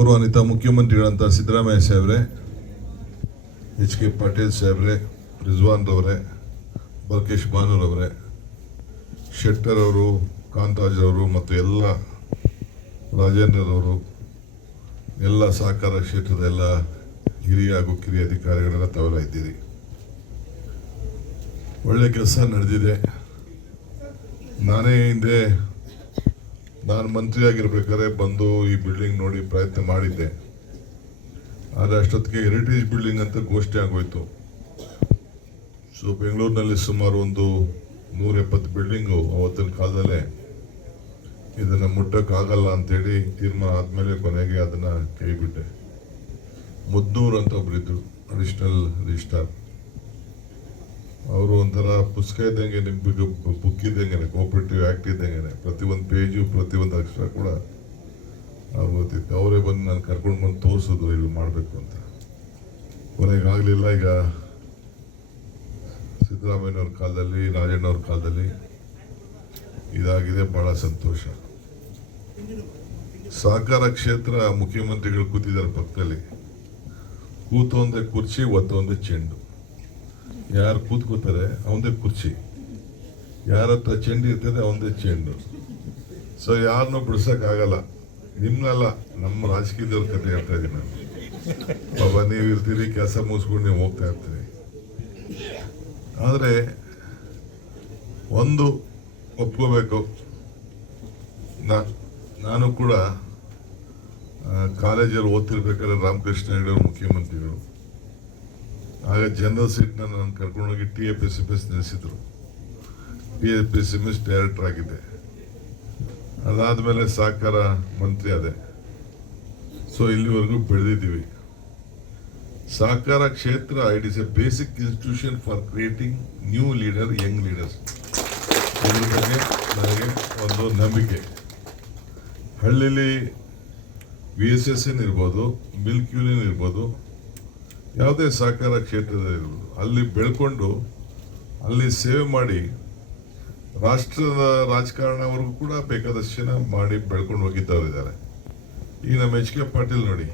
ಗೌರವಾನ್ವಿತ ಮುಖ್ಯಮಂತ್ರಿಗಳಂತ ಸಿದ್ದರಾಮಯ್ಯ ಸಾಹೇಬ್ರೆ, HK ಪಾಟೀಲ್ ಸಾಹೇಬ್ರೆ, ರಿಜ್ವಾನ್ ರವರೇ, ಬಲ್ಕೇಶ್ ಬಾನೂರವರೇ, ಶೆಟ್ಟರ್ ಅವರು, ಕಾಂತರಾಜ್ ಅವರು ಮತ್ತು ಎಲ್ಲ ರಾಜೇಂದ್ರರವರು, ಎಲ್ಲ ಸಹಕಾರ ಕ್ಷೇತ್ರದ ಎಲ್ಲ ಹಿರಿಯ ಹಾಗೂ ಕಿರಿಯ ಅಧಿಕಾರಿಗಳೆಲ್ಲ ತಾವೆಲ್ಲ ಇದ್ದೀರಿ. ಒಳ್ಳೆ ಕೆಲಸ ನಡೆದಿದೆ. ನಾನೇ ಹಿಂದೆ ನಾನು ಮಂತ್ರಿ ಆಗಿರ್ಬೇಕಾದ್ರೆ ಬಂದು ಈ ಬಿಲ್ಡಿಂಗ್ ನೋಡಿ ಪ್ರಯತ್ನ ಮಾಡಿದ್ದೆ. ಆದರೆ ಅಷ್ಟೊತ್ತಿಗೆ ಹೆರಿಟೇಜ್ ಬಿಲ್ಡಿಂಗ್ ಅಂತ ಘೋಷಣೆ ಆಗೋಯ್ತು. ಸೊ ಬೆಂಗಳೂರಿನಲ್ಲಿ ಸುಮಾರು ಒಂದು 170 ಬಿಲ್ಡಿಂಗು ಅವತ್ತಿನ ಕಾಲದಲ್ಲೇ ಇದನ್ನು ಮುಟ್ಟಕ್ಕಾಗಲ್ಲ ಅಂತೇಳಿ ತೀರ್ಮಾನ ಆದಮೇಲೆ ಕೊನೆಗೆ ಅದನ್ನು ಕೈ ಬಿಟ್ಟೆ. ಮುದ್ನೂರ್ ಅಂತ ಒಬ್ಬರಿದ್ರು ಅಡಿಷನಲ್ ರಿಜಿಸ್ಟ್ರಾರ್. ಅವರು ಒಂಥರ ಪುಸ್ತಕ ಇದ್ದಂಗೆ, ನಿಮ್ಗೆ ಬುಕ್ ಇದ್ದಂಗೆ, ಕೋಆಪರೇಟಿವ್ ಆ್ಯಕ್ಟ್ ಇದ್ದಂಗೆ, ಪ್ರತಿಯೊಂದು ಪೇಜು ಪ್ರತಿಯೊಂದು ಅಕ್ಷರ ಕೂಡ ಅವ್ರು ಗೊತ್ತಿತ್ತು. ಅವರೇ ಬಂದು ನಾನು ಕರ್ಕೊಂಡು ಬಂದು ತೋರಿಸಿದ್ರು ಇಲ್ಲಿ ಮಾಡಬೇಕು ಅಂತ. ಕೊನೆಗಾಗಲಿಲ್ಲ. ಈಗ ಸಿದ್ದರಾಮಯ್ಯನವ್ರ ಕಾಲದಲ್ಲಿ, ರಾಜಣ್ಣವ್ರ ಕಾಲದಲ್ಲಿ ಇದಾಗಿದೆ. ಭಾಳ ಸಂತೋಷ. ಸಹಕಾರ ಕ್ಷೇತ್ರ ಮುಖ್ಯಮಂತ್ರಿಗಳು ಕೂತಿದ್ದಾರೆ ಪಕ್ಕದಲ್ಲಿ. ಕೂತೊಂದೇ ಕುರ್ಚಿ, ಒತ್ತೊಂದೇ ಚೆಂಡು. ಯಾರು ಕೂತ್ಕೋತಾರೆ ಅವಂದೇ ಕುರ್ಚಿ, ಯಾರ ಹತ್ರ ಚೆಂಡು ಇರ್ತದೆ ಅವಂದೇ ಚೆಂಡು. ಸೊ ಯಾರನ್ನೂ ಬಿಡ್ಸೋಕ್ಕಾಗಲ್ಲ. ನಿಮ್ಮನ್ನೆಲ್ಲ ನಮ್ಮ ರಾಜಕೀಯದವ್ರ ಕತೆ ಹೇಳ್ತಾ ಇದ್ದೀನಿ ನಾನು. ಬಾಬಾ ನೀವು ಇರ್ತೀರಿ, ಕೆಲಸ ಮುಗಿಸ್ಕೊಂಡು ನೀವು ಹೋಗ್ತಾ ಇರ್ತೀರಿ. ಆದರೆ ಒಂದು ಒಪ್ಕೋಬೇಕು, ನಾನು ಕೂಡ ಕಾಲೇಜಲ್ಲಿ ಓದ್ತಿರ್ಬೇಕಾದ್ರೆ ರಾಮಕೃಷ್ಣ ಹೆಗಡೆ ಮುಖ್ಯಮಂತ್ರಿಗಳು, ಆಗ ಜನರಲ್ ಸೀಟ್ನ ನಾನು ಕರ್ಕೊಂಡೋಗಿ TAPCMS ನಿಲ್ಲಿಸಿದ್ರು. TAPCMS ಡೈರೆಕ್ಟರ್ ಆಗಿದ್ದೆ. ಅದಾದಮೇಲೆ ಸಹಕಾರ ಮಂತ್ರಿ ಆದೆ. ಸೊ ಇಲ್ಲಿವರೆಗೂ ಬೆಳೆದಿದ್ದೀವಿ. ಸಹಕಾರ ಕ್ಷೇತ್ರ it is A basic institution for creating new leader, Young leaders. ಇದ್ರ ಬಗ್ಗೆ ನನಗೆ ಒಂದು ನಂಬಿಕೆ. ಹಳ್ಳಿಲಿ VSSN ಇರ್ಬೋದು, ಮಿಲ್ಕ್ ಯೂನಿಯನ್ ಇರ್ಬೋದು, ಯಾವುದೇ ಸಹಕಾರ ಕ್ಷೇತ್ರದಲ್ಲಿರ್ಬೋದು, ಅಲ್ಲಿ ಬೆಳ್ಕೊಂಡು ಅಲ್ಲಿ ಸೇವೆ ಮಾಡಿ ರಾಷ್ಟ್ರದ ರಾಜಕಾರಣವರೆಗೂ ಕೂಡ ಬೇಕಾದಷ್ಟು ಜನ ಮಾಡಿ ಬೆಳ್ಕೊಂಡು ಹೋಗಿದ್ದವರಿದ್ದಾರೆ. ಈಗ ನಮ್ಮ HK ಪಾಟೀಲ್ ನೋಡಿ,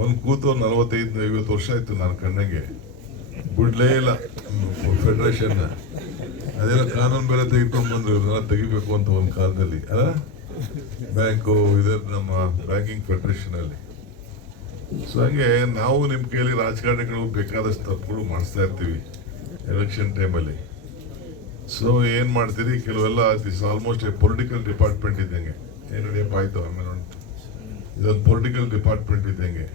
ಒಂದು ಕೂತು 45-50 ವರ್ಷ ಆಯಿತು. ನಾನು ಕಣ್ಣಂಗೆ ಬಿಡ್ಲೇ ಇಲ್ಲ ಫೆಡರೇಷನ್ನ. ಅದೇನೋ ಕಾನೂನು ಬೇರೆ ತೆಗೆದುಕೊಂಡು ಬಂದ್ರು, ಇದನ್ನ ತೆಗಿಬೇಕು ಅಂತ ಒಂದು ಕಾಲದಲ್ಲಿ ಅಲ್ಲ, ಬ್ಯಾಂಕು ಇದೆ ನಮ್ಮ ಬ್ಯಾಂಕಿಂಗ್ ಫೆಡರೇಷನಲ್ಲಿ. ಸೊ ಹಂಗೆ ನಾವು ನಿಮ್ಮ ಕೈಯಲ್ಲಿ ರಾಜಕಾರಣಿಗಳು ಬೇಕಾದಷ್ಟು ತಪ್ಪುಗಳು ಮಾಡಿಸ್ತಾ ಇರ್ತೀವಿ ಎಲೆಕ್ಷನ್ ಟೈಮಲ್ಲಿ. ಸೊ ಏನು ಮಾಡ್ತೀರಿ, ಕೆಲವೆಲ್ಲ this almost A political department ಇದ್ದಂಗೆ. ಏನು ನಡೆಯಪ್ಪ ಆಯಿತು, ಆಮೇಲೆ ಇದೊಂದು ಪೊಲಿಟಿಕಲ್ ಡಿಪಾರ್ಟ್ಮೆಂಟ್ ಇದ್ದಂಗೆ.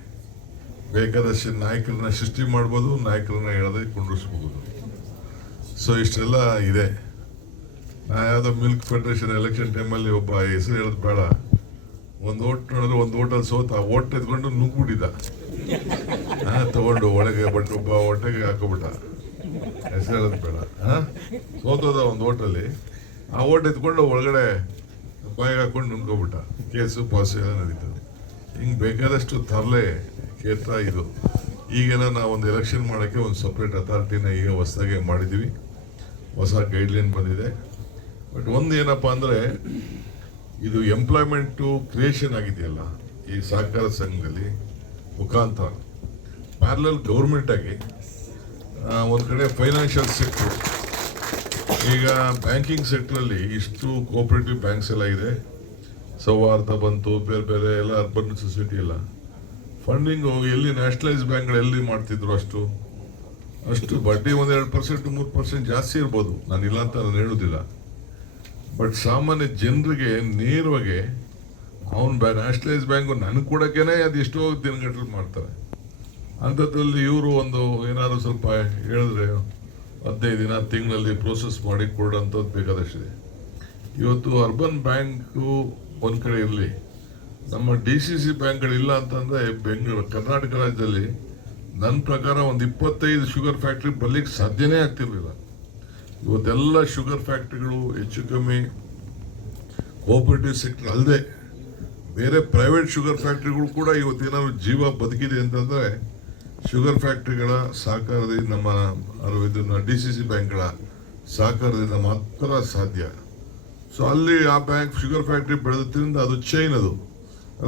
ಬೇಕಾದಷ್ಟು ನಾಯಕರನ್ನ ಸೃಷ್ಟಿ ಮಾಡ್ಬೋದು, ನಾಯಕರನ್ನ ಹೇಳದೆ ಕುಂಡ್ರಿಸ್ಬೋದು. ಸೊ ಇಷ್ಟೆಲ್ಲ ಇದೆ. ನಾ ಯಾವುದೋ ಮಿಲ್ಕ್ ಫೆಡರೇಷನ್ ಎಲೆಕ್ಷನ್ ಟೈಮಲ್ಲಿ ಒಬ್ಬ ಹೆಸರು ಹೇಳೋದು ಬೇಡ, ಒಂದು ಓಟ್ ನೋಡಿದ್ರೆ ಒಂದು ಓಟಲ್ಲಿ ಸೋತ, ಆ ಓಟ್ ಎತ್ಕೊಂಡು ನುಗ್ಗುಬಿಟ್ಟಿದ್ದ. ತಗೊಂಡು ಒಳಗೆ ಬಟ್ ಒಬ್ಬ ಹೊಟ್ಟೆಗೆ ಹಾಕೋಬಿಟ್ಟ. ಹೆಸರು ಹೇಳೋದು ಬೇಡ. ಸೋತೋದ ಒಂದು ಓಟಲ್ಲಿ, ಆ ಓಟ್ ಎತ್ಕೊಂಡು ಒಳಗಡೆ ಬಾಯಿಗೆ ಹಾಕೊಂಡು ನುಗ್ಗೋಬಿಟ್ಟ. ಕೇಸು ಪಾಸು ಎಲ್ಲ ನಡೀತದೆ. ಹಿಂಗೆ ಬೇಕಾದಷ್ಟು ತರಲೆ ಕ್ಷೇತ್ರ ಇದು. ಈಗೇನ ನಾವು ಒಂದು ಎಲೆಕ್ಷನ್ ಮಾಡೋಕ್ಕೆ ಒಂದು ಸಪ್ರೇಟ್ ಅಥಾರಿಟಿನ ಈಗ ಹೊಸದಾಗಿ ಮಾಡಿದ್ದೀವಿ. ಹೊಸ ಗೈಡ್ಲೈನ್ ಬಂದಿದೆ. ಬಟ್ ಒಂದು ಏನಪ್ಪ ಅಂದರೆ, ಇದು ಎಂಪ್ಲಾಯ್ಮೆಂಟು ಕ್ರಿಯೇಷನ್ ಆಗಿದೆಯಲ್ಲ ಈ ಸಹಕಾರ ಸಂಘದಲ್ಲಿ ಮುಖಾಂತರ ಪ್ಯಾರಲಲ್ ಗೌರ್ಮೆಂಟ್ ಆಗಿ ಒಂದು ಕಡೆ ಫೈನಾನ್ಷಿಯಲ್ ಸೆಕ್ಟ್ರು, ಈಗ ಬ್ಯಾಂಕಿಂಗ್ ಸೆಕ್ಟ್ರಲ್ಲಿ ಇಷ್ಟು ಕೋಆಪರೇಟಿವ್ ಬ್ಯಾಂಕ್ಸ್ ಎಲ್ಲ ಇದೆ, ಸೌಹಾರ್ದ ಬಂತು, ಬೇರೆ ಬೇರೆ ಎಲ್ಲ ಅರ್ಬನ್ ಸೊಸೈಟಿ ಎಲ್ಲ ಫಂಡಿಂಗು ಎಲ್ಲಿ ನ್ಯಾಷನಲೈಸ್ ಬ್ಯಾಂಕ್ಗಳು ಎಲ್ಲಿ ಮಾಡ್ತಿದ್ರು ಅಷ್ಟು ಬಡ್ಡಿ 1-2%, 3% ಜಾಸ್ತಿ ಇರ್ಬೋದು. ನಾನಿಲ್ಲ ಅಂತ ನಾನು ಹೇಳೋದಿಲ್ಲ. ಬಟ್ ಸಾಮಾನ್ಯ ಜನರಿಗೆ ನೇರವಾಗಿ ಅವನು ನ್ಯಾಷನಲೈಸ್ ಬ್ಯಾಂಕು ನನಗೆ ಕೊಡೋಕ್ಕೇನೆ ಅದು ಎಷ್ಟೋ ದಿನಗಟ್ಟಲೆ ಮಾಡ್ತಾರೆ. ಅಂಥದ್ರಲ್ಲಿ ಇವರು ಒಂದು ಏನಾದ್ರು ಸ್ವಲ್ಪ ಹೇಳಿದ್ರೆ 15 ದಿನ, ತಿಂಗಳಲ್ಲಿ ಪ್ರೋಸೆಸ್ ಮಾಡಿ ಕೊಡೋಂಥದ್ದು ಬೇಕಾದಷ್ಟಿದೆ. ಇವತ್ತು ಅರ್ಬನ್ ಬ್ಯಾಂಕು ಒಂದು ಕಡೆ ಇರಲಿ, ನಮ್ಮ DCC ಬ್ಯಾಂಕ್ಗಳಿಲ್ಲ ಅಂತಂದರೆ ಬೆಂಗಳೂರು ಕರ್ನಾಟಕ ರಾಜ್ಯದಲ್ಲಿ ನನ್ನ ಪ್ರಕಾರ ಒಂದು 25 ಶುಗರ್ ಫ್ಯಾಕ್ಟ್ರಿ ಬರ್ಲಿಕ್ಕೆ ಸಾಧ್ಯನೇ ಆಗ್ತಿರ್ಲಿಲ್ಲ. ಇವತ್ತೆಲ್ಲ ಶುಗರ್ ಫ್ಯಾಕ್ಟ್ರಿಗಳು ಹೆಚ್ಚು ಕಮ್ಮಿ ಕೋಆಪರೇಟಿವ್ ಸೆಕ್ಟರ್ ಅಲ್ಲದೆ ಬೇರೆ ಪ್ರೈವೇಟ್ ಶುಗರ್ ಫ್ಯಾಕ್ಟ್ರಿಗಳು ಕೂಡ ಇವತ್ತೇನಾದ್ರು ಜೀವ ಬದುಕಿದೆ ಅಂತಂದರೆ ಶುಗರ್ ಫ್ಯಾಕ್ಟ್ರಿಗಳ ಸಹಕಾರದಿಂದ, ನಮ್ಮ DCC ಬ್ಯಾಂಕ್ಗಳ ಸಹಕಾರದಿಂದ ಮಾತ್ರ ಸಾಧ್ಯ. ಸೊ ಅಲ್ಲಿ ಆ ಬ್ಯಾಂಕ್ ಶುಗರ್ ಫ್ಯಾಕ್ಟ್ರಿ ಬೆಳೆದ್ರಿಂದ ಅದು ಚೈನ್, ಅದು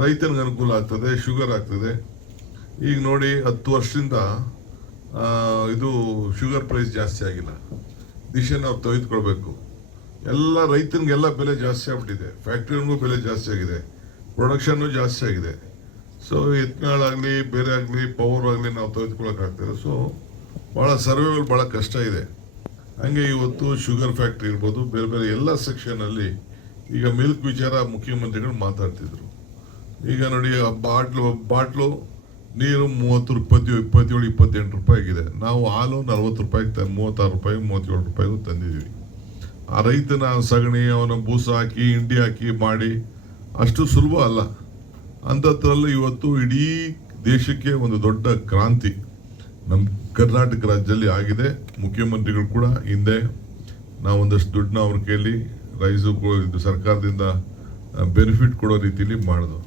ರೈತನಿಗೆ ಅನುಕೂಲ ಆಗ್ತದೆ, ಶುಗರ್ ಆಗ್ತದೆ. ಈಗ ನೋಡಿ 10 ವರ್ಷದಿಂದ ಇದು ಶುಗರ್ ಪ್ರೈಸ್ ಜಾಸ್ತಿ ಆಗಿಲ್ಲ. ದಿಶೆ ನಾವು ತೆಗೆದುಕೊಳ್ಬೇಕು. ಎಲ್ಲ ರೈತನಿಗೆಲ್ಲ ಬೆಲೆ ಜಾಸ್ತಿ ಆಗ್ಬಿಟ್ಟಿದೆ, ಫ್ಯಾಕ್ಟ್ರಿಗೂ ಬೆಲೆ ಜಾಸ್ತಿ ಆಗಿದೆ, ಪ್ರೊಡಕ್ಷನ್ನು ಜಾಸ್ತಿ ಆಗಿದೆ. ಸೊ ಎತ್ನಾಳ್ ಆಗಲಿ ಬೇರೆ ಆಗಲಿ ಪವರ್ ಆಗಲಿ ನಾವು ತೆಗೆದುಕೊಳ್ಳೋಕ್ಕಾಗ್ತದೆ. ಸೊ ಭಾಳ ಸರ್ವೈವಲ್ ಭಾಳ ಕಷ್ಟ ಇದೆ. ಹಂಗೆ ಇವತ್ತು ಶುಗರ್ ಫ್ಯಾಕ್ಟ್ರಿ ಇರ್ಬೋದು, ಬೇರೆ ಬೇರೆ ಎಲ್ಲ ಸೆಕ್ಷನಲ್ಲಿ ಈಗ ಮಿಲ್ಕ್ ವಿಚಾರ ಮುಖ್ಯಮಂತ್ರಿಗಳು ಮಾತಾಡ್ತಿದ್ರು. ಈಗ ನೋಡಿ ಬಾಟ್ಲು ನೀರು 30 ರೂಪಾಯಿ 27 28 ರೂಪಾಯಿ ಆಗಿದೆ. ನಾವು ಹಾಲು 40 ರೂಪಾಯಿಗೆ 36 ರೂಪಾಯಿ 37 ರೂಪಾಯಿಗೂ ತಂದಿದ್ದೀವಿ. ಆ ರೈತನ ಸಗಣಿ ಅವನ ಬೂಸ ಹಾಕಿ ಹಿಂಡಿ ಹಾಕಿ ಮಾಡಿ ಅಷ್ಟು ಸುಲಭ ಅಲ್ಲ. ಅಂಥದ್ರಲ್ಲಿ ಇವತ್ತು ಇಡೀ ದೇಶಕ್ಕೆ ಒಂದು ದೊಡ್ಡ ಕ್ರಾಂತಿ ನಮ್ಮ ಕರ್ನಾಟಕ ರಾಜ್ಯದಲ್ಲಿ ಆಗಿದೆ. ಮುಖ್ಯಮಂತ್ರಿಗಳು ಕೂಡ ಹಿಂದೆ ನಾವೊಂದಷ್ಟು ದುಡ್ಡನ್ನ ಅವ್ರ ಕೈಲಿ ಇದು ಸರ್ಕಾರದಿಂದ ಬೆನಿಫಿಟ್ ಕೊಡೋ ರೀತಿಯಲ್ಲಿ ಮಾಡಿದ್ರು.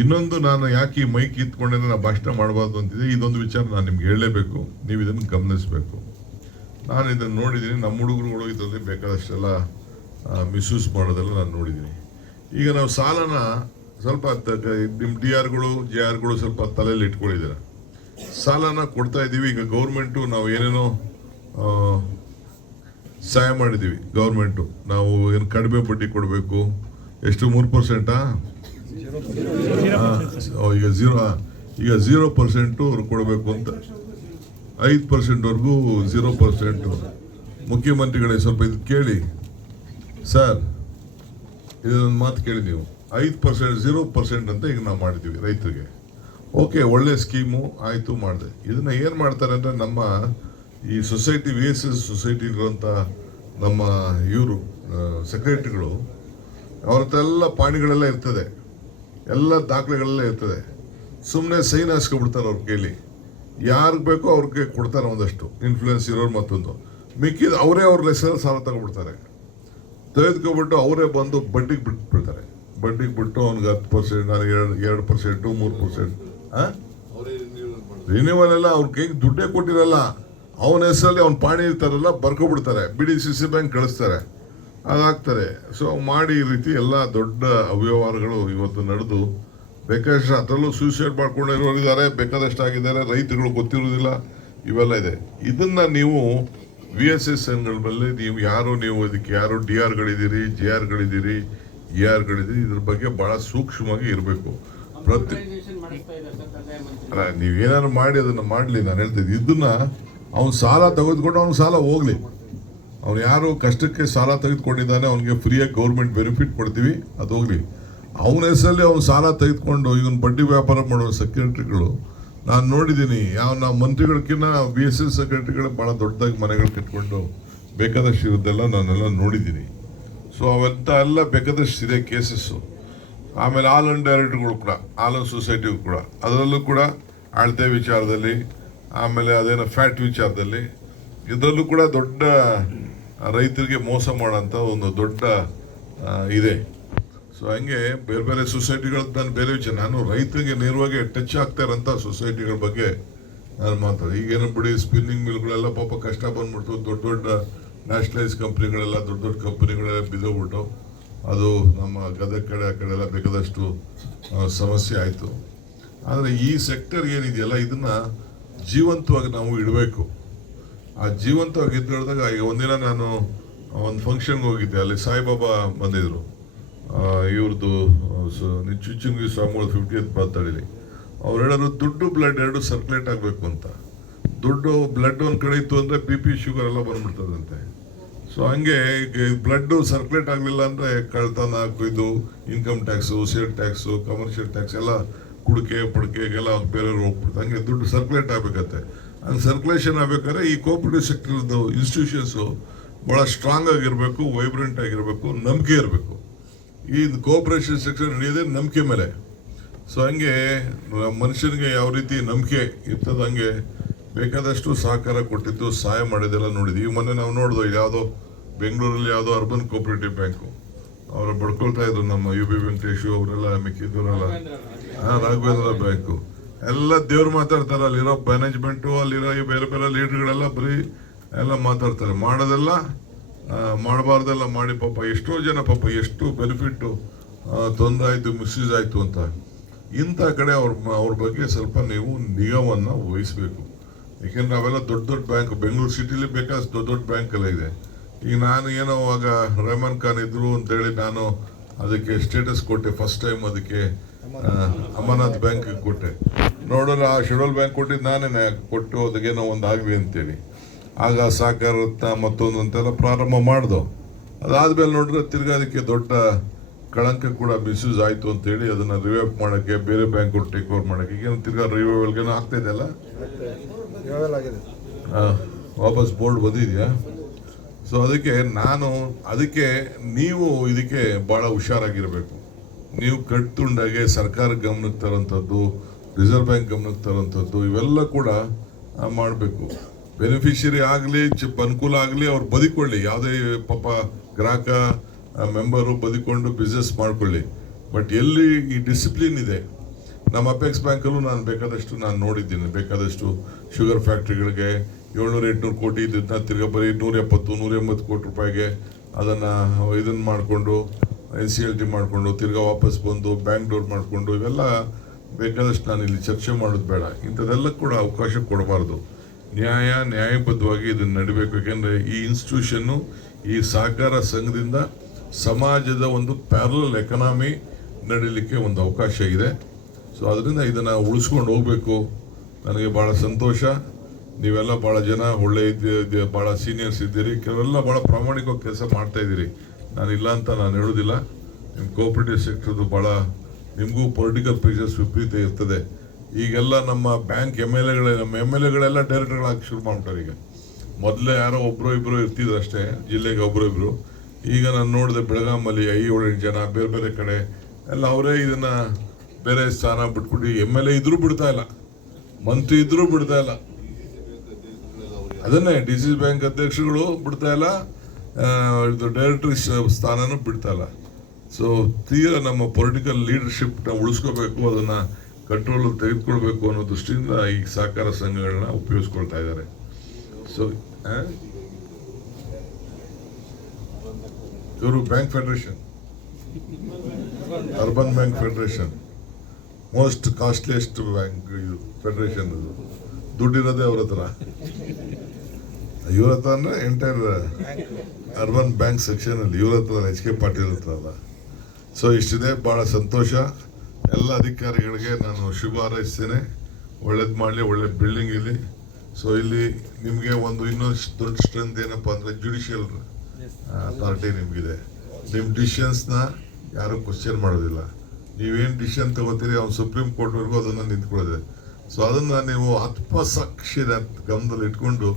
ಇನ್ನೊಂದು ನಾನು ಯಾಕೆ ಈ ಮೈಕ್ ಇತ್ಕೊಂಡೆ ನಾನು ಭಾಷಣ ಮಾಡಬಾರ್ದು ಅಂತಿದೆ. ಇದೊಂದು ವಿಚಾರ ನಾನು ನಿಮ್ಗೆ ಹೇಳಲೇಬೇಕು, ನೀವು ಇದನ್ನು ಗಮನಿಸಬೇಕು. ನಾನು ಇದನ್ನು ನೋಡಿದ್ದೀನಿ, ನಮ್ಮ ಹುಡುಗರುಗಳು ಇದರಲ್ಲಿ ಬೇಕಾದಷ್ಟೆಲ್ಲ ಮಿಸ್ಯೂಸ್ ಮಾಡೋದೆಲ್ಲ ನಾನು ನೋಡಿದ್ದೀನಿ. ಈಗ ನಾವು ಸಾಲನ ಸ್ವಲ್ಪ ನಿಮ್ಮ DRಗಳು JRಗಳು ಸ್ವಲ್ಪ ತಲೆಯಲ್ಲಿ ಇಟ್ಕೊಂಡಿದ್ದೀರ. ಸಾಲನ ಕೊಡ್ತಾ ಇದ್ದೀವಿ. ಈಗ ಗೌರ್ಮೆಂಟು ನಾವು ಏನೇನೋ ಸಹಾಯ ಮಾಡಿದ್ದೀವಿ. ಗೌರ್ಮೆಂಟು ನಾವು ಏನು ಕಡಿಮೆ ಬಡ್ಡಿ ಕೊಡಬೇಕು, ಎಷ್ಟು 3%? ಈಗ 0% ಅವ್ರು ಕೊಡಬೇಕು ಅಂತ 5%ವರೆಗೂ 0%. ಮುಖ್ಯಮಂತ್ರಿಗಳೇ ಸ್ವಲ್ಪ ಇದು ಕೇಳಿ ಸರ್, ಇದೊಂದು ಮಾತು ಕೇಳಿ ನೀವು. 5% 0% ಅಂತ ಈಗ ನಾವು ಮಾಡಿದ್ದೀವಿ ರೈತರಿಗೆ. ಓಕೆ, ಒಳ್ಳೆ ಸ್ಕೀಮು ಆಯಿತು, ಮಾಡಿದೆ. ಇದನ್ನ ಏನು ಮಾಡ್ತಾರೆ ಅಂದರೆ ನಮ್ಮ ಈ ಸೊಸೈಟಿ VSS ಸೊಸೈಟಿ ಇರುವಂಥ ನಮ್ಮ ಇವರು ಸೆಕ್ರೆಟರಿಗಳು ಅವ್ರ ಹತ್ರ ಎಲ್ಲ ಪಾಣಿಗಳೆಲ್ಲ ಇರ್ತದೆ, ಎಲ್ಲ ದಾಖಲೆಗಳೆಲ್ಲ ಇರ್ತದೆ. ಸುಮ್ಮನೆ ಸೈನ್ ಹಾಸ್ಕೊಬಿಡ್ತಾರೆ ಅವ್ರ ಕೈಲಿ. ಯಾರಿಗೆ ಬೇಕೋ ಅವ್ರಿಗೆ ಕೊಡ್ತಾರೆ, ಒಂದಷ್ಟು ಇನ್ಫ್ಲೂಯೆನ್ಸ್ ಇರೋರು. ಮತ್ತೊಂದು ಮಿಕ್ಕಿದ ಅವರೇ ಅವ್ರ ಹೆಸರಲ್ಲಿ ಸಾಲ ತಗೊಬಿಡ್ತಾರೆ. ತೆಗೆದುಕೊಬಿಟ್ಟು ಅವರೇ ಬಂದು ಬಡ್ಡಿಗೆ ಬಿಟ್ಬಿಡ್ತಾರೆ. ಬಡ್ಡಿಗೆ ಬಿಟ್ಟು ಅವ್ನಿಗೆ 10%, ನಾನು 2%, 3%. ರಿನ್ಯೂವಲ್ ಎಲ್ಲ ಅವ್ರ ಕೈಗೆ ದುಡ್ಡೇ ಕೊಟ್ಟಿರಲ್ಲ, ಅವನ ಹೆಸರಲ್ಲಿ ಅವ್ನ ಪಾಣಿ ಇರ್ತಾರಲ್ಲ ಬರ್ಕೊಬಿಡ್ತಾರೆ, BDCC ಬ್ಯಾಂಕ್ ಕಳಿಸ್ತಾರೆ, ಅದಾಗ್ತಾರೆ. ಸೊ ಮಾಡಿ ಈ ರೀತಿ ಎಲ್ಲ ದೊಡ್ಡ ಅವ್ಯವಹಾರಗಳು ಇವತ್ತು ನಡೆದು ಬೇಕಾದಷ್ಟು ಅದರಲ್ಲೂ ಸೂಸೈಡ್ ಮಾಡ್ಕೊಂಡಿರೋರು ಇದ್ದಾರೆ, ಬೇಕಾದಷ್ಟು ಆಗಿದ್ದಾರೆ. ರೈತಗಳು ಗೊತ್ತಿರೋದಿಲ್ಲ, ಇವೆಲ್ಲ ಇದೆ. ಇದನ್ನ ನೀವು VSSNಗಳ ಮೇಲೆ ನೀವು ಇದಕ್ಕೆ ಯಾರು DRಗಳಿದ್ದೀರಿ, JRಗಳಿದ್ದೀರಿ, ERಗಳಿದ್ದೀರಿ, ಇದ್ರ ಬಗ್ಗೆ ಬಹಳ ಸೂಕ್ಷ್ಮವಾಗಿ ಇರಬೇಕು. ನೀವೇನಾದ್ರು ಮಾಡಿ ಅದನ್ನ ಮಾಡಲಿ. ನಾನು ಹೇಳ್ತಿದ್ದೆ, ಇದನ್ನ ಅವ್ನು ಸಾಲ ತೆಗೆದುಕೊಂಡು ಅವ್ನು ಸಾಲ ಹೋಗ್ಲಿ. ಅವ್ನು ಯಾರು ಕಷ್ಟಕ್ಕೆ ಸಾಲ ತೆಗೆದುಕೊಂಡಿದ್ದಾನೆ ಅವ್ನಿಗೆ ಫ್ರೀಯಾಗಿ ಗೌರ್ಮೆಂಟ್ ಬೆನಿಫಿಟ್ ಕೊಡ್ತೀವಿ, ಅದು ಹೋಗ್ಲಿ. ಅವನ ಹೆಸರಲ್ಲಿ ಅವ್ನು ಸಾಲ ತೆಗೆದುಕೊಂಡು ಇವನು ಬಡ್ಡಿ ವ್ಯಾಪಾರ ಮಾಡೋ ಸೆಕ್ರೆಟರಿಗಳು ನಾನು ನೋಡಿದ್ದೀನಿ. ನಾವು ಮಂತ್ರಿಗಳಕ್ಕಿಂತ VSS ಸೆಕ್ರೆಟರಿಗಳು ಭಾಳ ದೊಡ್ಡದಾಗಿ ಮನೆಗಳು ಕಟ್ಕೊಂಡು ಬೇಕಾದಷ್ಟು ಇರೋದೆಲ್ಲ ನಾನೆಲ್ಲ ನೋಡಿದ್ದೀನಿ. ಸೊ ಅವೆಂತ ಎಲ್ಲ ಬೇಕಾದಷ್ಟು ಇದೆ ಕೇಸಸ್ಸು. ಆಮೇಲೆ ಆಲ್ ಡೈರೆಕ್ಟ್ಗಳು ಕೂಡ, ಆಲ್ ಸೊಸೈಟಿಗೂ ಕೂಡ, ಅದರಲ್ಲೂ ಕೂಡ ಅಳತೆ ವಿಚಾರದಲ್ಲಿ, ಆಮೇಲೆ ಅದೇನೋ ಫ್ಯಾಟ್ ವಿಚಾರದಲ್ಲಿ, ಇದರಲ್ಲೂ ಕೂಡ ದೊಡ್ಡ ರೈತರಿಗೆ ಮೋಸ ಮಾಡೋಂಥ ಒಂದು ದೊಡ್ಡ ಇದೆ. ಸೊ ಹಂಗೆ ಬೇರೆ ಬೇರೆ ಸೊಸೈಟಿಗಳದ್ದು ನಾನು ಬೇರೆ ವಿಚಾರ, ನಾನು ರೈತರಿಗೆ ನೇರವಾಗಿ ಟಚ್ ಆಗ್ತಾ ಇರೋಂಥ ಸೊಸೈಟಿಗಳ ಬಗ್ಗೆ ನಾನು ಮಾತಾಡಿ. ಈಗೇನು ಬಿಡಿ, ಸ್ಪಿನ್ನಿಂಗ್ ಮಿಲ್ಗಳೆಲ್ಲ ಪಾಪ ಕಷ್ಟ ಬಂದ್ಬಿಡ್ತು, ದೊಡ್ಡ ದೊಡ್ಡ ನ್ಯಾಷನಲೈಸ್ ಕಂಪ್ನಿಗಳೆಲ್ಲ ದೊಡ್ಡ ದೊಡ್ಡ ಕಂಪ್ನಿಗಳೆಲ್ಲ ಬಿದ್ದೋಗ್ಬಿಟ್ಟು ಅದು ನಮ್ಮ ಗದಗ ಕಡೆ ಆ ಕಡೆ ಎಲ್ಲ ಬೇಕಾದಷ್ಟು ಸಮಸ್ಯೆ ಆಯಿತು. ಆದರೆ ಈ ಸೆಕ್ಟರ್ ಏನಿದೆಯಲ್ಲ ಇದನ್ನು ಜೀವಂತವಾಗಿ ನಾವು ಇಡಬೇಕು. ಆ ಜೀವಂತವಾಗಿ ಇದ್ದಾಗ, ಈಗ ಒಂದಿನ ನಾನು ಒಂದು ಫಂಕ್ಷನ್ಗೆ ಹೋಗಿದ್ದೆ, ಅಲ್ಲಿ ಸಾಯಿಬಾಬಾ ಬಂದಿದ್ರು. ಇವ್ರದ್ದು ಚುಚ್ಚುಂಗಿ ಸ್ವಾಮಿಗಳು 50th ಬರ್ತ್ಡೇಲಿ ಅವ್ರು ಹೇಳೋರು ದುಡ್ಡು ಬ್ಲಡ್ ಎರಡು ಸರ್ಕ್ಯುಲೇಟ್ ಆಗಬೇಕು ಅಂತ. ದುಡ್ಡು ಬ್ಲಡ್ ಒಂದು ಕಡೆ ಇತ್ತು ಅಂದರೆ BP ಶುಗರ್ ಎಲ್ಲ ಬಂದ್ಬಿಡ್ತದಂತೆ. ಸೊ ಹಂಗೆ ಬ್ಲಡ್ಡು ಸರ್ಕ್ಯುಲೇಟ್ ಆಗಲಿಲ್ಲ ಅಂದರೆ ಕಳ್ತನ, ಇದು income tax, sale tax, commercial tax ಎಲ್ಲ ಕುಡಿಕೆ ಪಡಿಕೆಗೆಲ್ಲ ಬೇರೆಯವ್ರು ಹೋಗ್ಬಿಡ್ತಾರೆ. ಹಂಗೆ ದುಡ್ಡು ಸರ್ಕ್ಯುಲೇಟ್ ಆಗಬೇಕತ್ತೆ. ಹಂಗೆ ಸರ್ಕ್ಯುಲೇಷನ್ ಆಗಬೇಕಾದ್ರೆ ಈ ಕೋಆಪರೇಟಿವ್ ಸೆಕ್ಟರ್ದು ಇನ್ಸ್ಟಿಟ್ಯೂಷನ್ಸು ಭಾಳ ಸ್ಟ್ರಾಂಗ್ ಆಗಿರಬೇಕು, ವೈಬ್ರೆಂಟ್ ಆಗಿರಬೇಕು, ನಂಬಿಕೆ ಇರಬೇಕು. ಈ ಕೋಆಪರೇಷನ್ ಸೆಕ್ಟರ್ ನಡೆಯೋದೇ ನಂಬಿಕೆ ಮೇಲೆ. ಸೊ ಹಂಗೆ ಮನುಷ್ಯನಿಗೆ ಯಾವ ರೀತಿ ನಂಬಿಕೆ ಇರ್ತದೆ ಹಂಗೆ ಬೇಕಾದಷ್ಟು ಸಹಕಾರ ಕೊಟ್ಟಿದ್ದು, ಸಹಾಯ ಮಾಡಿದ್ದೆಲ್ಲ ನೋಡಿದ್ವಿ. ಈಗ ಮೊನ್ನೆ ನಾವು ನೋಡಿದ್ವು, ಯಾವುದೋ ಬೆಂಗಳೂರಲ್ಲಿ ಯಾವುದೋ ಅರ್ಬನ್ ಕೋಆಪರೇಟಿವ್ ಬ್ಯಾಂಕು ಅವರು ಬಡ್ಕೊಳ್ತಾ ಇದ್ರು, ನಮ್ಮ UB ವೆಂಕಟೇಶು ಅವರೆಲ್ಲ, ಮಿಕ್ಕಿದ್ದವರೆಲ್ಲ, ರಾಘವೇಂದ್ರ ಬ್ಯಾಂಕು ಎಲ್ಲ ದೇವ್ರು ಮಾತಾಡ್ತಾರೆ. ಅಲ್ಲಿರೋ ಮ್ಯಾನೇಜ್ಮೆಂಟು, ಅಲ್ಲಿರೋ ಬೇರೆ ಬೇರೆ ಲೀಡರ್ಗಳೆಲ್ಲ ಬರೀ ಎಲ್ಲ ಮಾತಾಡ್ತಾರೆ. ಮಾಡೋದೆಲ್ಲ ಮಾಡಬಾರ್ದೆಲ್ಲ ಮಾಡಿ ಪಾಪ ಎಷ್ಟೋ ಜನ ಪಾಪ ಎಷ್ಟು ಬೆನಿಫಿಟ್ಟು ತೊಂದರೆ ಆಯಿತು, ಮಿಸ್ಯೂಸ್ ಆಯಿತು ಅಂತ. ಇಂಥ ಕಡೆ ಅವ್ರ ಬಗ್ಗೆ ಸ್ವಲ್ಪ ನೀವು ನಿಗಾವನ್ನು ವಹಿಸಬೇಕು. ಏಕೆಂದರೆ ಅವೆಲ್ಲ ದೊಡ್ಡ ದೊಡ್ಡ ಬ್ಯಾಂಕ್, ಬೆಂಗಳೂರು ಸಿಟಿಲಿ ಬೇಕಾದಷ್ಟು ದೊಡ್ಡ ದೊಡ್ಡ ಬ್ಯಾಂಕೆಲ್ಲ ಇದೆ. ಈಗ ನಾನು ಏನೋ ಅವಾಗ ರೆಹಮಾನ್ ಖಾನ್ ಇದ್ರು ಅಂತೇಳಿ ನಾನು ಅದಕ್ಕೆ ಸ್ಟೇಟಸ್ ಕೊಟ್ಟೆ. ಫಸ್ಟ್ ಟೈಮ್ ಅದಕ್ಕೆ ಅಮರ್ನಾಥ್ ಬ್ಯಾಂಕ್ ಕೊಟ್ಟೆ. ನೋಡೋಣ, ಆ ಶೆಡ್ಯೂಲ್ ಬ್ಯಾಂಕ್ ಕೊಟ್ಟಿದ್ದು ನಾನೇ ಕೊಟ್ಟು ಅದಕ್ಕೇನೋ ಒಂದು ಆಗಲಿ ಅಂತೇಳಿ. ಆಗ ಸಹಕಾರ ರತ್ನ ಮತ್ತೊಂದು ಅಂತೆಲ್ಲ ಪ್ರಾರಂಭ ಮಾಡ್ದು. ಅದಾದ್ಮೇಲೆ ನೋಡಿದ್ರೆ ತಿರ್ಗಾ ಅದಕ್ಕೆ ದೊಡ್ಡ ಕಳಂಕ ಕೂಡ ಮಿಸ್ಯೂಸ್ ಆಯಿತು ಅಂತೇಳಿ ಅದನ್ನು ರಿವೈವ್ ಮಾಡೋಕ್ಕೆ ಬೇರೆ ಬ್ಯಾಂಕ್ ಟೇಕ್ ಓವರ್ ಮಾಡೋಕ್ಕೆ ಈಗೇನು ತಿರ್ಗಾ ರಿವೈವಲ್ಗೇನೋ ಆಗ್ತಾ ಇದೆಯಲ್ಲ, ವಾಪಸ್ ಬೋರ್ಡ್ ಬಂದಿದೆಯಾ? ಸೊ ಅದಕ್ಕೆ ನೀವು ಇದಕ್ಕೆ ಭಾಳ ಹುಷಾರಾಗಿರಬೇಕು. ನೀವು ಕಟ್ತುಂಡಾಗೆ ಸರ್ಕಾರ ಗಮನಕ್ಕೆ ತರೋಂಥದ್ದು, ರಿಸರ್ವ್ ಬ್ಯಾಂಕ್ ಗಮನಕ್ಕೆ ತರೋಂಥದ್ದು ಇವೆಲ್ಲ ಕೂಡ ಮಾಡಬೇಕು. ಬೆನಿಫಿಷರಿ ಆಗಲಿ, ಅನುಕೂಲ ಆಗಲಿ, ಅವ್ರು ಬದುಕೊಳ್ಳಿ. ಯಾವುದೇ ಪಾಪ ಗ್ರಾಹಕ ಮೆಂಬರು ಬದುಕೊಂಡು ಬಿಸ್ನೆಸ್ ಮಾಡ್ಕೊಳ್ಳಿ. ಬಟ್ ಎಲ್ಲಿ ಈ ಡಿಸಿಪ್ಲಿನ್ ಇದೆ, ನಮ್ಮ ಅಪೆಕ್ಸ್ ಬ್ಯಾಂಕಲ್ಲೂ ನಾನು ಬೇಕಾದಷ್ಟು ನೋಡಿದ್ದೀನಿ. ಬೇಕಾದಷ್ಟು ಶುಗರ್ ಫ್ಯಾಕ್ಟ್ರಿಗಳಿಗೆ 700-800 ಕೋಟಿ ಇದ್ದನ್ನ ತಿರ್ಗಾ ಬರೀ 170-180 ಕೋಟಿ ರೂಪಾಯಿಗೆ ಇದನ್ನು ಮಾಡಿಕೊಂಡು NCLT ಮಾಡಿಕೊಂಡು ತಿರ್ಗಾ ವಾಪಸ್ ಬಂದು ಬ್ಯಾಂಕ್ ಡೋರ್ ಮಾಡಿಕೊಂಡು ಇವೆಲ್ಲ ಬೇಕಾದಷ್ಟು ನಾನು ಇಲ್ಲಿ ಚರ್ಚೆ ಮಾಡೋದು ಬೇಡ. ಇಂಥದ್ದೆಲ್ಲ ಕೂಡ ಅವಕಾಶ ಕೊಡಬಾರ್ದು. ನ್ಯಾಯಬದ್ಧವಾಗಿ ಇದನ್ನು ನಡಿಬೇಕು. ಯಾಕೆಂದರೆ ಈ ಇನ್ಸ್ಟಿಟ್ಯೂಷನ್ನು, ಈ ಸಹಕಾರ ಸಂಘದಿಂದ ಸಮಾಜದ ಒಂದು ಪ್ಯಾರಲಲ್ ಎಕನಾಮಿ ನಡೀಲಿಕ್ಕೆ ಒಂದು ಅವಕಾಶ ಇದೆ. ಸೊ ಅದರಿಂದ ಇದನ್ನು ಉಳಿಸ್ಕೊಂಡು ಹೋಗಬೇಕು. ನನಗೆ ಭಾಳ ಸಂತೋಷ. ನೀವೆಲ್ಲ ಭಾಳ ಜನ ಒಳ್ಳೆ ಭಾಳ ಸೀನಿಯರ್ಸ್ ಇದ್ದೀರಿ. ಕೆಲವೆಲ್ಲ ಭಾಳ ಪ್ರಾಮಾಣಿಕವಾಗಿ ಕೆಲಸ ಮಾಡ್ತಾಯಿದ್ದೀರಿ. ನಾನಿಲ್ಲ ಅಂತ ನಾನು ಹೇಳೋದಿಲ್ಲ. ನಿಮ್ಮ ಕೋಆಪರೇಟಿವ್ ಸೆಕ್ಟರ್ದು ಭಾಳ, ನಿಮಗೂ ಪೊಲಿಟಿಕಲ್ ಪ್ರೆಷರ್ಸ್ ವಿಪರೀತ ಇರ್ತದೆ. ಈಗೆಲ್ಲ ನಮ್ಮ ಬ್ಯಾಂಕ್ ನಮ್ಮ ಎಮ್ ಎಲ್ ಎಗಳೆಲ್ಲ ಡೈರೆಕ್ಟರ್ಗಳಾಗಿ ಶುರು ಮಾಡ್ಬಿಟ್ಟಾರೆ. ಈಗ ಮೊದಲೇ ಯಾರೋ ಒಬ್ಬರು ಇಬ್ಬರು ಇರ್ತಿದ್ರು ಅಷ್ಟೇ, ಜಿಲ್ಲೆಗೆ ಒಬ್ಬರು ಇಬ್ಬರು. ಈಗ ನಾನು ನೋಡಿದೆ ಬೆಳಗಾಮಲ್ಲಿ 5-7 ಜನ ಬೇರೆ ಬೇರೆ ಕಡೆ ಎಲ್ಲ ಅವರೇ ಇದನ್ನು ಬೇರೆ ಸ್ಥಾನ ಬಿಟ್ಬಿಟ್ಟು MLA ಇದ್ರೂ ಬಿಡ್ತಾ ಇಲ್ಲ, ಮಂತ್ರಿ ಇದ್ರೂ ಬಿಡ್ತಾ ಇಲ್ಲ. ಅದನ್ನೇ DCC ಬ್ಯಾಂಕ್ ಅಧ್ಯಕ್ಷಗಳು ಬಿಡ್ತಾ ಇಲ್ಲ, ಇದು ಡೈರೆಕ್ಟರ್ ಸ್ಥಾನನೂ ಬಿಡ್ತಾ ಇಲ್ಲ. ಸೊ ತೀರಾ ನಮ್ಮ ಪೊಲಿಟಿಕಲ್ ಲೀಡರ್ಶಿಪ್ನ ಉಳಿಸ್ಕೋಬೇಕು, ಅದನ್ನು ಕಂಟ್ರೋಲ್ ತೆಗೆದುಕೊಳ್ಬೇಕು ಅನ್ನೋ ದೃಷ್ಟಿಯಿಂದ ಈ ಸಹಕಾರ ಸಂಘಗಳನ್ನ ಉಪಯೋಗಿಸ್ಕೊಳ್ತಾ ಇದ್ದಾರೆ. ಸೊ ಇವರು bank federation, urban bank federation, most costliest bank ಇದು ಫೆಡರೇಷನ್. ಇದು ದುಡ್ಡಿರೋದೇ ಅವ್ರ ಹತ್ರ. ಇವ್ರ ಹತ್ರ ಅಂದರೆ ಎಂಟೈರ್ ಅರ್ಬನ್ ಬ್ಯಾಂಕ್ ಸೆಕ್ಷನಲ್ಲಿ ಇವ್ರ ಹತ್ರ, HK ಪಾಟೀಲ್ ಹತ್ರ ಅಲ್ಲ. ಸೊ ಇಷ್ಟಿದೆ, ಭಾಳ ಸಂತೋಷ. ಎಲ್ಲ ಅಧಿಕಾರಿಗಳಿಗೆ ನಾನು ಶುಭ ಹಾರೈಸ್ತೇನೆ. ಒಳ್ಳೇದು ಮಾಡಲಿ, ಒಳ್ಳೆ ಬಿಲ್ಡಿಂಗ್ ಇಲ್ಲಿ. ಸೊ ಇಲ್ಲಿ ನಿಮಗೆ ಇನ್ನೊಂದು ದೊಡ್ಡ ಸ್ಟ್ರೆಂತ್ ಏನಪ್ಪ ಅಂದರೆ ಜುಡಿಷಿಯಲ್ ಅಥಾರಿಟಿ ನಿಮಗಿದೆ. ನಿಮ್ಮ ಡಿಸಿಷನ್ಸ್ನ ಯಾರೂ ಕ್ವಶನ್ ಮಾಡೋದಿಲ್ಲ. ನೀವೇನು ಡಿಸಿಷನ್ ತಗೋತೀರಿ ಅವ್ನು ಸುಪ್ರೀಂ ಕೋರ್ಟ್ವರೆಗೂ ಅದನ್ನು ನಿಂತ್ಕೊಳ್ಳೋದೆ. ಸೊ ಅದನ್ನು ನೀವು ಆತ್ಮಸಾಕ್ಷಿದ ಗಮನದಲ್ಲಿ ಇಟ್ಕೊಂಡು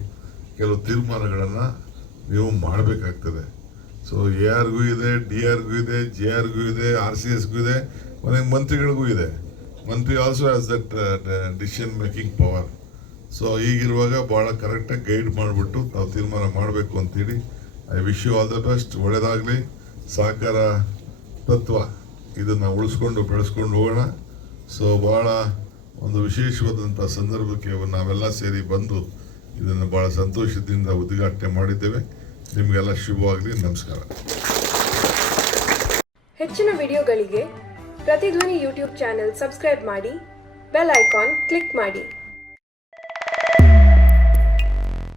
ಕೆಲವು ತೀರ್ಮಾನಗಳನ್ನು ನೀವು ಮಾಡಬೇಕಾಗ್ತದೆ. ಸೊ ARಗೂ ಇದೆ, DRಗೂ ಇದೆ, JRಗೂ ಇದೆ, RCSಗೂ ಇದೆ, ಮನೆಗೆ ಮಂತ್ರಿಗಳಿಗೂ ಇದೆ. ಮಂತ್ರಿ also has that decision making power. So ಈಗಿರುವಾಗ ಭಾಳ ಕರೆಕ್ಟಾಗಿ ಗೈಡ್ ಮಾಡಿಬಿಟ್ಟು ನಾವು ತೀರ್ಮಾನ ಮಾಡಬೇಕು ಅಂತೇಳಿ I wish you all the best. ಒಳ್ಳೆಯದಾಗಲಿ. ಸಹಕಾರ ತತ್ವ ಇದನ್ನು ಉಳಿಸ್ಕೊಂಡು ಬೆಳೆಸ್ಕೊಂಡು ಹೋಗೋಣ. ಸೊ ಭಾಳ ಒಂದು ವಿಶೇಷವಾದಂಥ ಸಂದರ್ಭಕ್ಕೆ ನಾವೆಲ್ಲ ಸೇರಿ ಬಂದು ಇದನ್ನು ಭಾಳ ಸಂತೋಷದಿಂದ ಉದ್ಘಾಟನೆ ಮಾಡಿದ್ದೇವೆ. ನಿಮಗೆಲ್ಲ ಶುಭವಾಗಲಿ. ನಮಸ್ಕಾರ. ಹೆಚ್ಚಿನ ವಿಡಿಯೋಗಳಿಗೆ ಪ್ರತಿಧ್ವನಿ ಯೂಟ್ಯೂಬ್ ಚಾನೆಲ್ ಸಬ್ಸ್ಕ್ರೈಬ್ ಮಾಡಿ, ಬೆಲ್ ಐಕಾನ್ ಕ್ಲಿಕ್ ಮಾಡಿ.